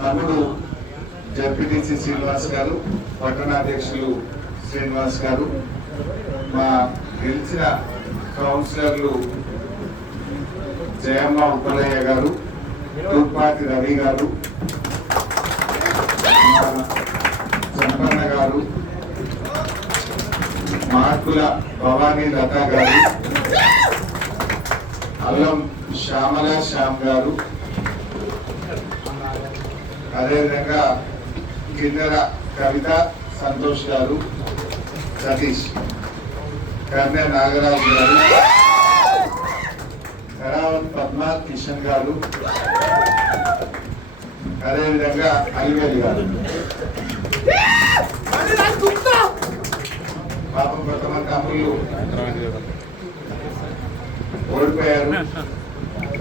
తమ్ముడు జడ్పీటీసీ శ్రీనివాస్ గారు, పట్టణాధ్యక్షులు శ్రీనివాస్ గారు, మా గెలిచిన కౌన్సిలర్లు జయమ్మ ఉప్పలయ్య గారు, తూర్పాటి రవి గారు, సంపన్న గారు, మార్కుల భవానీ లత గారు, అల్లం శ్యామల శ్యామ్ గారు, అదేవిధంగా కిన్నెర కవిత సంతోష్ గారు, సతీష్, కర్ణె నాగరాజు గారు, కరావత్ పద్మ కిషన్ గారు, అదేవిధంగా అలివేలి గారు. పాపం కొంతమంది అమ్ముళ్ళు ఓడిపోయారు.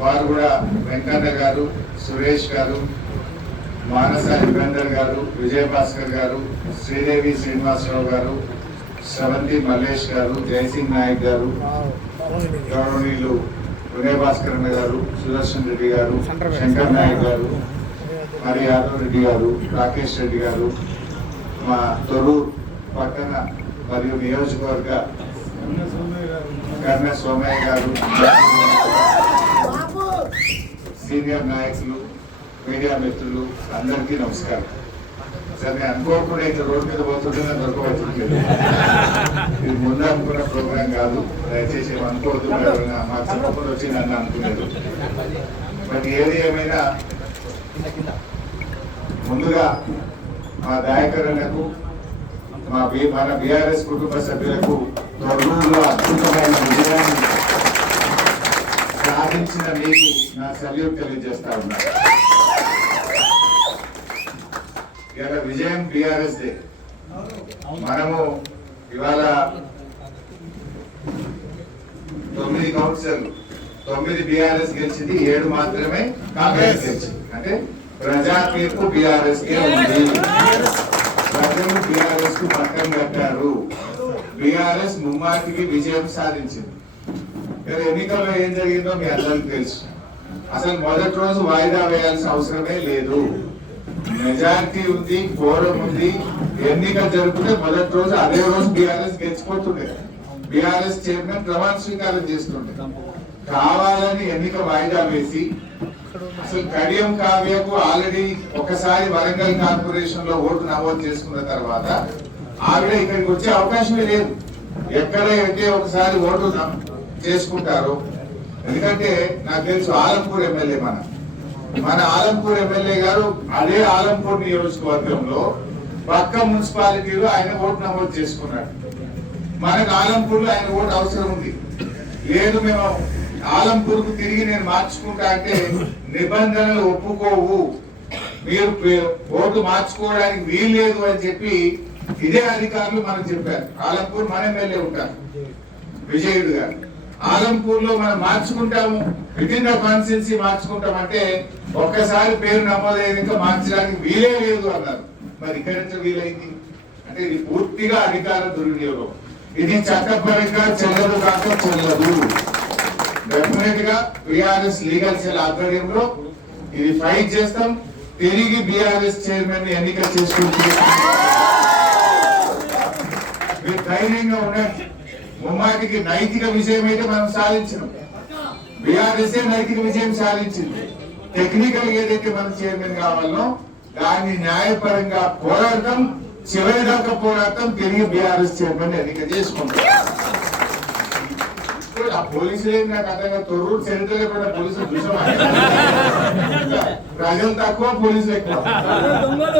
వారు కూడా వెంకన్న గారు, సురేష్ గారు, మానస యుగేందర్ గారు, విజయభాస్కర్ గారు, శ్రీదేవి శ్రీనివాసరావు గారు, శ్రవంతి మల్లేష్ గారు, జయసింగ్ నాయక్ గారు, గౌరవనీయులు విజయభాస్కర్ గారు, సుదర్శన్ రెడ్డి గారు, శంకర్ నాయక్ గారు, మరి యాదవ్ రెడ్డి గారు, రాకేష్ రెడ్డి గారు, మా తొర్రూరు పట్టణ మరియు నియోజకవర్గ కర్ణ సోమయ్య గారు, సీనియర్ నాయకులు, మీడియా మిత్రులు అందరికీ నమస్కారం. సరే, నేను అనుకోకుండా అయితే రోడ్డు మీద పోతుంటే దొరకవచ్చులేదు. ఇది ముందు అనుకున్న ప్రోగ్రాం కాదు, దయచేసి అనుకోవద్దు. మా చెప్పకుండా వచ్చి నన్ను అనుకునేది. బట్ ఏది ఏమైనా ముందుగా మా దాయకరులకు, మన బీఆర్ఎస్ కుటుంబ సభ్యులకు తొర్రూరులో అద్భుతమైన విజయాన్ని సాధించిన మీకు నా సల్యూట్ తెలియజేస్తా ఉన్నా. ఇవాళ విజయం బీఆర్ఎస్ డే. మనము ఇవాళ 9 కౌన్సిలర్లు, 9 బీఆర్ఎస్ గెలిచింది, 7 మాత్రమే కాంగ్రెస్ గెలిచింది. అంటే ప్రజా తీర్పు బీఆర్ఎస్ కే ఉంది. ప్రజలు బీఆర్ఎస్ కు పట్టం కట్టారు. బీఆర్ఎస్ ముమ్మాటికి విజయం సాధించింది. ఎన్నికల్లో ఏం జరిగిందో మీ అందరికీ తెలుసు. అసలు మొదటి రోజు వాయిదా వేయాల్సిన అవసరమే లేదు. మెజారిటీ ఉంది, కోరం ఉంది. ఎన్నిక జరిపితే మొదటి రోజు అదే రోజు బీఆర్ఎస్ గెలిచిపోతుండే. బీఆర్ఎస్ చైర్మన్ ప్రమాణ స్వీకారం చేస్తుండే. కావాలని ఎన్నిక వాయిదా వేసి అసలు కడియం కావ్యకు ఆల్రెడీ ఒకసారి వరంగల్ కార్పొరేషన్ లో ఓటు నమోదు చేసుకున్న తర్వాత ఆవిడ ఇక్కడికి వచ్చే అవకాశమే లేదు. ఎక్కడైతే ఒకసారి ఓటు చేసుకుంటారు. ఎందుకంటే నాకు తెలుసు ఆలంపూర్ ఎమ్మెల్యే మన ఆలంపూర్ ఎమ్మెల్యే గారు అదే ఆలంపూర్ నియోజకవర్గంలో పక్క మున్సిపాలిటీలో ఆయన ఓటు నమోదు చేసుకున్నాడు. మనకు ఆలంపూర్ లో ఆయన ఓటు అవసరం ఉంది. లేదు మేము ఆలంపూర్ కు తిరిగి నేను మార్చుకుంటా అంటే నిబంధనలు ఒప్పుకోవు, మీరు ఓటు మార్చుకోవడానికి వీల్లేదు అని చెప్పి ఇదే అధికారులు మనకు చెప్పారు. ఆలంపూర్ మన ఎమ్మెల్యే ఉంటారు విజయుడు గారు. ఆలంపూర్ లో మనం మార్చుకుంటాము, విత్ ఇన్ ద కాన్స్టిట్యున్సీ మార్చుకుంటామంటే ఒక్కసారి పేరు నమోదయ్యేది ఇంకా మార్చడానికి వీలే లేదు అన్నారు. మరి ఇక్కడ నుంచి వీలైంది అంటే ఇది పూర్తిగా అధికార దుర్వినియోగం. ఇది చట్టపరంగా చెల్లదు కాక చెల్లదు. డెఫినెట్ గా బీఆర్ఎస్ లీగల్ సెల్ ఆధ్వర్యంలో ఇది ఫైట్ చేస్తాం. తిరిగి బీఆర్ఎస్ చైర్మన్ ఎన్నిక చేసుకుంటే మీరు ధైర్యంగా ఉండండి. ముమ్మాటికి నైతిక విజయం అయితే మనం సాధించినాం. బీఆర్ఎస్ నైతిక విజయం సాధించింది. టెక్నికల్ ఏదైతే మన చైర్మన్ కావాలో దాన్ని న్యాయపరంగా పోరాటం, చివరి దాకా పోరాటం, తిరిగి బీఆర్ఎస్ చైర్మన్ ఎన్నిక చేసుకుంటాం. ఆ పోలీసులు నాకు అర్థంగా తొర్రూరు చరిత్రలో కూడా పోలీసులు చూసాం. ప్రజలు తక్కువ, పోలీసులు ఎక్కువ.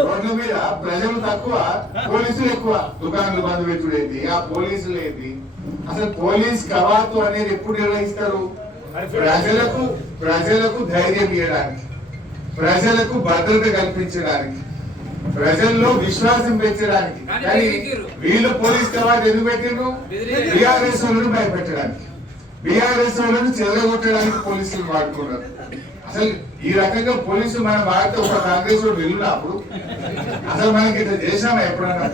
రోడ్ల మీద ప్రజలు తక్కువ, పోలీసులు ఎక్కువ. దుకాణాలు బంద్ పెట్టుడు ఏంటి, ఆ పోలీసులు ఏంటి? అసలు పోలీస్ కవాతు అనేది ఎప్పుడు నిర్వహిస్తారు? ప్రజలకు ధైర్యం ఇవ్వడానికి, ప్రజలకు భద్రత కల్పించడానికి, ప్రజల్లో విశ్వాసం పెంచడానికి. కానీ వీళ్ళు పోలీస్ కవాతు ఎందుకు పెట్టిండ్రు? బీఆర్ఎస్ వాళ్ళను భయపెట్టడానికి, బీఆర్ఎస్ వాళ్ళను చెదరగొట్టడానికి పోలీసులు వాడుకున్నారు. అసలు ఈ రకంగా పోలీసులు మనం వాడితే ఒక కాంగ్రెస్ వాడు వెళ్ళినప్పుడు అసలు మనకి ఇట్లా చేసామా ఎప్పుడన్నా?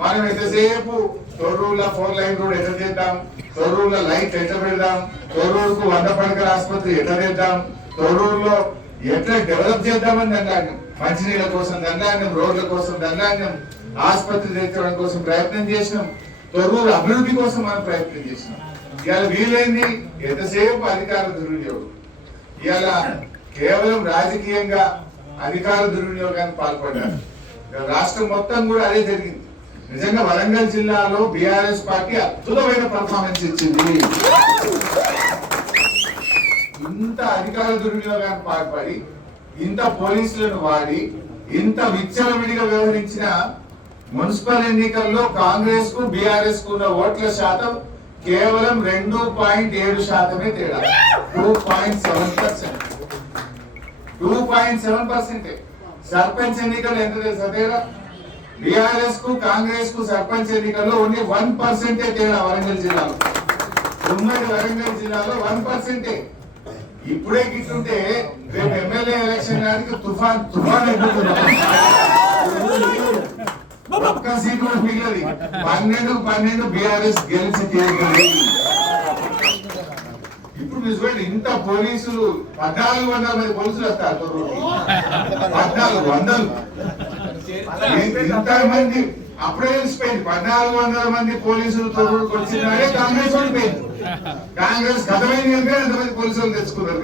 మనం ఎంతసేపు తొర్రూరులో 4 లైన్ రోడ్ ఎట్లా చేద్దాం, తొర్రూరులో లైట్ ఎట్లా పెడదాం, తొర్రూరుకు 100 పడకల ఆసుపత్రి ఎట్లా చేద్దాం, తొర్రూరులో ఎట్లా డెవలప్ చేద్దామని దండాన్యం, మంచినీళ్ళ కోసం దండాన్యం, రోడ్ల కోసం దండాన్యం, ఆసుపత్రి తెచ్చడం కోసం ప్రయత్నం చేసినాం, తొర్రూరు అభివృద్ధి కోసం మనం ప్రయత్నం చేసినాం. ఇవాళ వీలైంది ఎంతసేపు అధికార దుర్వినియోగం, ఇవాళ కేవలం రాజకీయంగా అధికార దుర్వినియోగానికి పాల్పడ్డారు. రాష్ట్రం మొత్తం కూడా అదే జరిగింది. నిజంగా వరంగల్ జిల్లాలో బీఆర్ఎస్ పార్టీ అద్భుతమైన పర్ఫార్మెన్స్ ఇచ్చింది. ఇంత అధికార దుర్వినియోగానికి పాల్పడి, ఇంత పోలీసులను వాడి, ఇంత విచ్చలవిడిగా వ్యవహరించిన మున్సిపల్ ఎన్నికల్లో కాంగ్రెస్ కు బీఆర్ఎస్ కు ఉన్న ఓట్ల శాతం కేవలం 2.7% తేడా. 2.7%. సర్పంచ్ ఎన్నికలు ఎంత తెలుసా తేడా? బీఆర్ఎస్ కు కాంగ్రెస్ కు సర్పంచ్ ఎన్నికల్లో ఓన్లీ 1% తేడా వరంగల్ జిల్లాలో. ఉమ్మడి వరంగల్ జిల్లాలో 1%. ఇప్పుడే గిట్టుంటే రేపు ఎమ్మెల్యే ఎలక్షన్ నాటికి తుఫాన్ అయిపోతుంది. ఒక్క సీట్ కూడా మిగిలింది. 12 బీఆర్ఎస్ గెలిచి తీరుతుంది. ఇప్పుడు మీరు చూడండి, ఇంత పోలీసులు 1400 మంది పోలీసులు వస్తారు. 1400 ఇంత మంది అప్పుడే తెలిసిపోయింది. 1400 మంది పోలీసులు తొర్రూరుకు వచ్చినారే కాంగ్రెస్ ఓడిపోయింది. కాంగ్రెస్ గతమైన ఎంతమంది పోలీసులు తెచ్చుకున్నారు.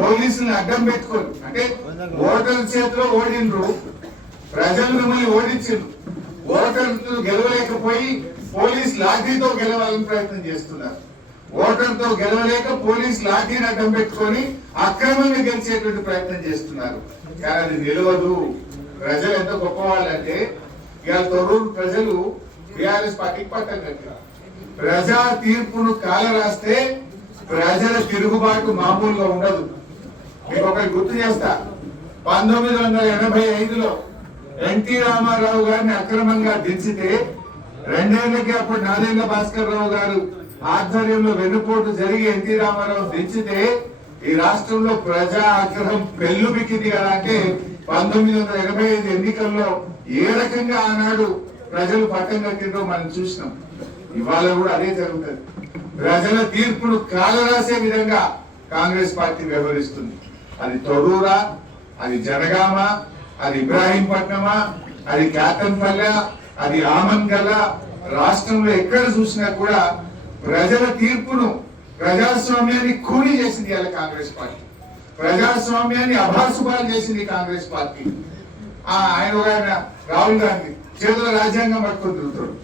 పోలీసులను అడ్డం పెట్టుకోరు అంటే ఓటర్ల చేతిలో ఓడిండ్రు, ప్రజలు మిమ్మల్ని ఓడించారు. ఓటర్లు గెలవలేకపోయి పోలీస్ లాఠీతో గెలవాలని ప్రయత్నం చేస్తున్నారు. ఓటర్తో గెలవలేక పోలీస్ లాఠీని అడ్డం పెట్టుకొని అక్రమంగా గెలిచేటువంటి ప్రయత్నం చేస్తున్నారు. కానీ అది నిలవదు. ప్రజలు ఎంత గొప్ప వాళ్ళంటే ఇవాళ తొర్రూరు ప్రజలు బీఆర్ఎస్ పార్టీకి పట్టం కట్టారు. ప్రజా తీర్పును కాల రాస్తే ప్రజల తిరుగుబాటు మామూలుగా ఉండదు. మీకు ఒకటి గుర్తు చేస్తా, 1985లో ఎన్టీ రామారావు గారిని అక్రమంగా దించితే 2 ఏళ్లకి అప్పుడు నాదేళ్ల భాస్కర్ రావు గారు ఆధ్వర్యంలో వెన్నుపోటు జరిగి ఎన్టీ రామారావు దించితే ఈ రాష్ట్రంలో ప్రజా ఆగ్రహం పెళ్లుబిక్కింది కదా. అంటే 1985 ఎన్నికల్లో ఏ రకంగా ఆనాడు ప్రజలు పట్టం కట్టిందో మనం చూసినాం. ఇవాళ కూడా అదే జరుగుతుంది. ప్రజల తీర్పును కాలరాసే విధంగా కాంగ్రెస్ పార్టీ వ్యవహరిస్తుంది. అది తొర్రూరా, అది జనగామ, అది ఇబ్రాహీంపట్నమా, అది కాటన్పల్లె, అది ఆమన్గల, రాష్ట్రంలో ఎక్కడ చూసినా కూడా ప్రజల తీర్పును, ప్రజాస్వామ్యాన్ని కూని చేసింది ఇవాళ కాంగ్రెస్ పార్టీ. ప్రజాస్వామ్యాన్ని అభాసుపాలు చేసింది కాంగ్రెస్ పార్టీ. ఆయన రాహుల్ గాంధీ చేతుల రాజ్యాంగం పట్టుకొని తిరుగుతాడు.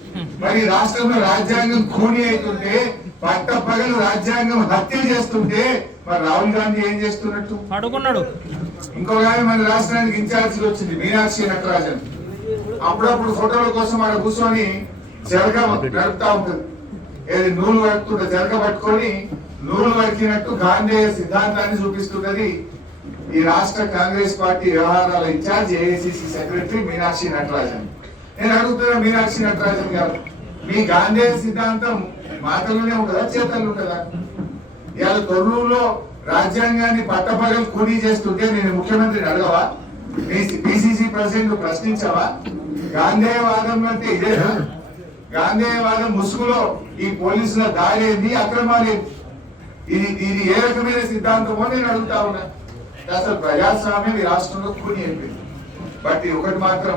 మరి రాష్ట్రంలో రాజ్యాంగం కూని అవుతుంటే, పట్టపగలు రాజ్యాంగం హత్య చేస్తుంటే మరి రాహుల్ గాంధీ ఏం చేస్తున్నట్టు అడుగున్నాడు. ఇంకొక మన రాష్ట్రానికి ఇన్ఛార్జ్ వచ్చింది మీనాక్షి నటరాజన్. అప్పుడప్పుడు ఫోటోల కోసం ఆడ కూర్చొని జరగ నడుపుతా ఉంటుంది. ఏది నూలు పడుతుంటే జరగ పట్టుకొని నూలు పట్టినట్టు గాంధేయ సిద్ధాంతాన్ని చూపిస్తున్నది ఈ రాష్ట్ర కాంగ్రెస్ పార్టీ వ్యవహారాల in charge AICC secretary Meenakshi Natarajan. నేను అడుగుతున్నా మీనాక్షి నటరాజన్ గారు, మీ గాంధేయ సిద్ధాంతం మాటలోనే ఉంటుందా, చేతల్లో ఉంటుందా? ఇవాళ తొర్రూరులో రాజ్యాంగాన్ని పట్టపగలు కూలీ చేస్తుంటే నేను ముఖ్యమంత్రిని అడగవా? PCC president ప్రశ్నించవా? గాంధేయవాదం అంటే ఇదేనా? గాంధేయవాదం ముసుగులో ఈ పోలీసుల దాడేంది, అక్రమాలేంది? ఇది ఏ రకమైన సిద్ధాంతమో నేను అడుగుతా ఉన్నా. అసలు ప్రజాస్వామ్యం ఈ రాష్ట్రంలో కూని అయిపోయింది. బట్ ఒకటి మాత్రం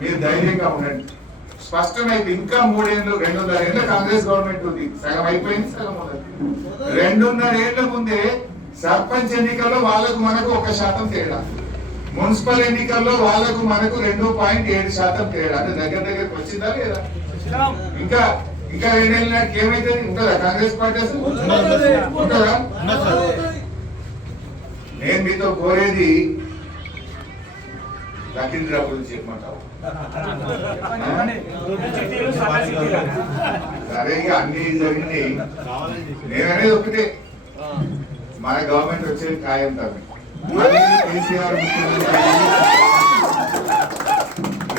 మీరు ధైర్యంగా ఉండండి. స్పష్టమైతే ఇంకా 3 ఏళ్ళు 2.5 ఏళ్ళ కాంగ్రెస్ గవర్నమెంట్ ఉంది. సగం అయిపోయింది, సగం ఉన్నది. 2.5 ఏళ్ల ముందే సర్పంచ్ ఎన్నికల్లో వాళ్ళకు మనకు 1% తేడా, మున్సిపల్ ఎన్నికల్లో వాళ్ళకు మనకు 2.7% తేడా. అంటే దగ్గరికి వచ్చిందా లేదా? ఇంకా 2 ఏళ్ళ నాటికి ఏమైతే ఉంటుందా కాంగ్రెస్ పార్టీ? అసలు ఉంటుందా? నేను మీతో కోరేది రవీంద్ర గురించి చెప్పమంటావు. సరే, ఇక అన్ని జరిగింది. నేననేది ఒకటే, మన గవర్నమెంట్ వచ్చేది ఖాయం తప్పి. కేసీఆర్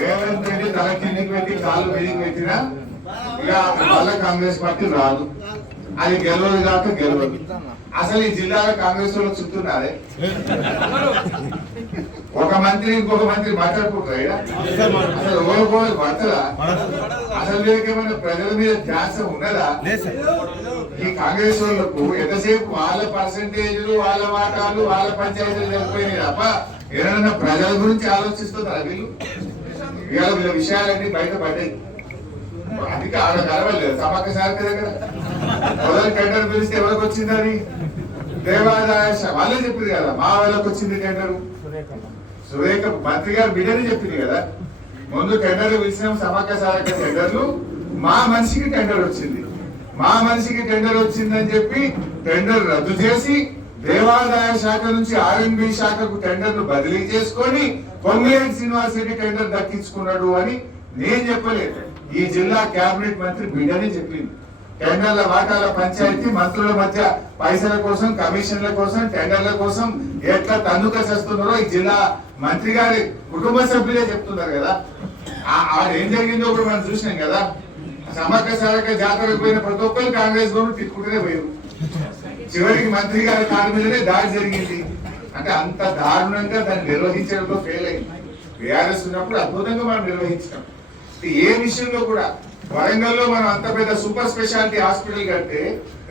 రేవంత్ రెడ్డి తల కిందికి పెట్టి కాళ్ళు మీదికి పెట్టినా ఇక వాళ్ళ కాంగ్రెస్ పార్టీ రాదు. అది గెలవదు కాక గెలవదు. అసలు ఈ జిల్లాలో కాంగ్రెస్ వాళ్ళు చుట్టూన్నారే. ఒక మంత్రి ఇంకొక మంత్రి మాట్లాడుకుంటారా? అసలు ఓకోలు పడతదా? అసలు వీళ్ళకేమైనా ప్రజల మీద ధ్యాస ఉన్నదా? ఈ కాంగ్రెస్ వాళ్ళకు ఎంతసేపు వాళ్ళ పర్సంటేజ్లు, వాళ్ళ వాటాలు, వాళ్ళ పంచాయతీలు జరిగిపోయినాయి తప్ప ఏదైనా ప్రజల గురించి ఆలోచిస్తున్నారా వీళ్ళు? ఇవాళ వీళ్ళ విషయాలన్నీ బయటపడ్డాయి. అందుకే ఆడ కలవలేదు సమాఖ్య శాఖ దగ్గర మొదలు టెండర్ పిలిస్తే ఎవరికి వచ్చింది? అది దేవాదాయ వాళ్ళే చెప్పింది కదా, మా వాళ్ళకి వచ్చింది టెండర్. సురేఖ మంత్రి గారు బిడ్డని చెప్పింది కదా, ముందు టెండర్లు పిలిచినాం సమాఖ్య శాఖ టెండర్లు, మా మనిషికి టెండర్ వచ్చింది. మా మనిషికి టెండర్ వచ్చిందని చెప్పి టెండర్ రద్దు చేసి దేవాదాయ శాఖ నుంచి ఆర్ఎండ్బి శాఖకు టెండర్ను బదిలీ చేసుకొని పొంగులేటి శ్రీనివాస్ రెడ్డి టెండర్ దక్కించుకున్నాడు అని నేను చెప్పలేదు. ఈ జిల్లా కేబినెట్ మంత్రి బిడ్డని చెప్పింది. టెండర్ల వాటాల పంచాయతీ మంత్రుల మధ్య పైసల కోసం, కమిషన్ల కోసం, టెండర్ల కోసం ఎట్లా తన్నుకసేస్తున్నారో ఈ జిల్లా మంత్రి గారి కుటుంబ సభ్యులే చెప్తున్నారు కదా. ఏం జరిగిందో కూడా మనం చూసినాం కదా. సమ్మక్క సారక్క జాతరకు పోయిన ప్రతి ఒక్కరు కాంగ్రెస్ గవర్నమెంట్ తిట్టుకుంటూనే పోయారు. చివరికి మంత్రి గారి కారు మీదనే దాడి జరిగింది. అంటే అంత దారుణంగా దాన్ని నిర్వహించడంలో ఫెయిల్ అయింది. బీఆర్ఎస్ ఉన్నప్పుడు అద్భుతంగా మనం నిర్వహించాం. ఏ విషయంలో కూడా వరంగల్లో మనం అంత పెద్ద సూపర్ స్పెషాలిటీ హాస్పిటల్ కడితే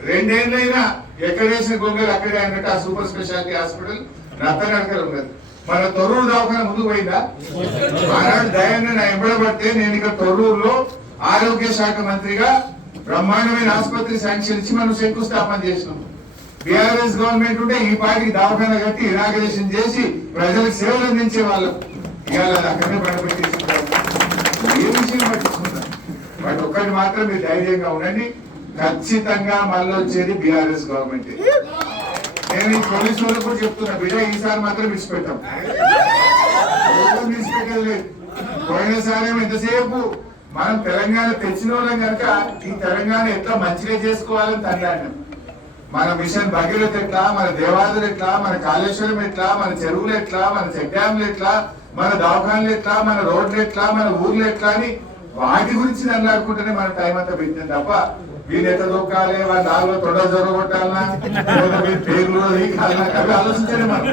2 ఏళ్ళైనా ఎక్కడేసిన గొంగలు అక్కడే అన్నట్టు ఆ సూపర్ స్పెషాలిటీ హాస్పిటల్ నత్తనడకలు ఉన్నది. మన తొర్రూరు దవాఖాన ముందుకు పోయిందా? ఆనాడు దయాన్ని నా ఎంబడబడితే నేను ఇక్కడ తొర్రూరులో ఆరోగ్య శాఖ మంత్రిగా బ్రహ్మాండమైన ఆసుపత్రి శాంక్షన్ ఇచ్చి మనం శంకుస్థాపన చేసినాం. బీఆర్ఎస్ గవర్నమెంట్ ఉంటే ఈ పార్టీకి దవాఖాన కట్టి ఇనాగ్రేషన్ చేసి ప్రజలకు సేవలు అందించే వాళ్ళు ఇవాళ అక్కడనే పడబెట్టేసుకుంటారు. ఏ విషయం పట్టించుకుంటారు? బట్ ఒక్కటి మాత్రం మీరు ధైర్యంగా ఉండండి, ఖచ్చితంగా మళ్ళీ వచ్చేది బీఆర్ఎస్ గవర్నమెంట్. నేను ఈ పోలీసు వాళ్ళకు కూడా చెప్తున్నా, బిడ్డ ఈసారి మాత్రం విడిచిపెట్టాం. విడిచిపెట్టలేదు. పోయినసారి ఎంతసేపు మనం తెలంగాణ తెచ్చిన వాళ్ళం కనుక ఈ తెలంగాణ ఎట్లా మంచిగా చేసుకోవాలని తండ్రి. మన మిషన్ భగీరథ ఎట్లా, మన దేవాదులు ఎట్లా, మన కాళేశ్వరం ఎట్లా, మన చెరువులు ఎట్లా, మన చెక్ డ్యాంలు ఎట్లా, మన దవాఖాన్లు ఎట్లా, మన రోడ్లు ఎట్లా, మన ఊర్లు ఎట్లా అని వాటి గురించి నల్లాడుకుంటేనే మన టైం అంతా పెట్టింది తప్ప వీళ్ళు ఎట్లా దొక్కాలి, వాళ్ళ నాలుగులో తొడ జొరగొట్టాలన్నా, పేర్లు అవి ఆలోచించాలి మనం.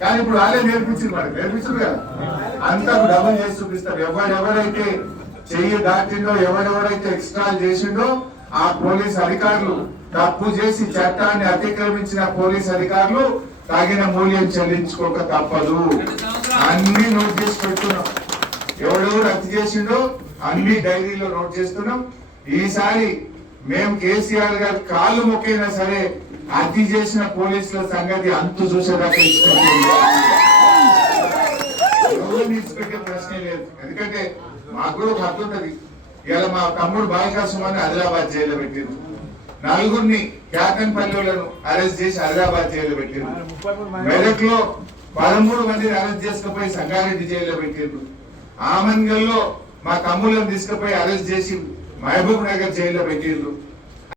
కానీ ఇప్పుడు వాళ్ళే నేర్పించింది, మనకి నేర్పించరు కదా. అంతా డబుల్ చేసి చూపిస్తారు. ఎవరెవరైతే చెయ్యి దాటిండో, ఎవరెవరైతే ఎక్స్ట్రా చేసిండో ఆ పోలీస్ అధికారులు, తప్పు చేసి చట్టాన్ని అతిక్రమించిన పోలీస్ అధికారులు తగిన మూల్యం చెల్లించుకోక తప్పదు. అన్ని నోట్ చేసి పెడుతున్నాం. ఎవడెవరు హత్య చేసిండో అన్ని డైరీలో నోట్ చేస్తున్నాం. ఈసారి మేము కేసీఆర్ గారు కాళ్ళు మొక్కైనా సరే హత్య చేసిన పోలీసుల సంగతి అంతు చూసేదాకా ఇచ్చిపెట్టే ప్రశ్నే లేదు. ఎందుకంటే మాకు కూడా ఒక హక్కు ఉంటది. ఇలా మా తమ్ముడు బాలకాసుమాన్ని ఆదిలాబాద్ జైల్లో పెట్టింది. 4గురిని క్యాకన్పల్లిలను అరెస్ట్ చేసి ఆదిలాబాద్ జైల్లో పెట్టింది. మెదక్ లో 13 మందిని అరెస్ట్ చేసుకుపోయి సంగారెడ్డి జైల్లో పెట్టిండ్రు. ఆమన్గల్లో మా తమ్ముళ్ళని తీసుకుపోయి అరెస్ట్ చేసి మహబూబ్ నగర్ జైల్లో పెట్టిండ్రు.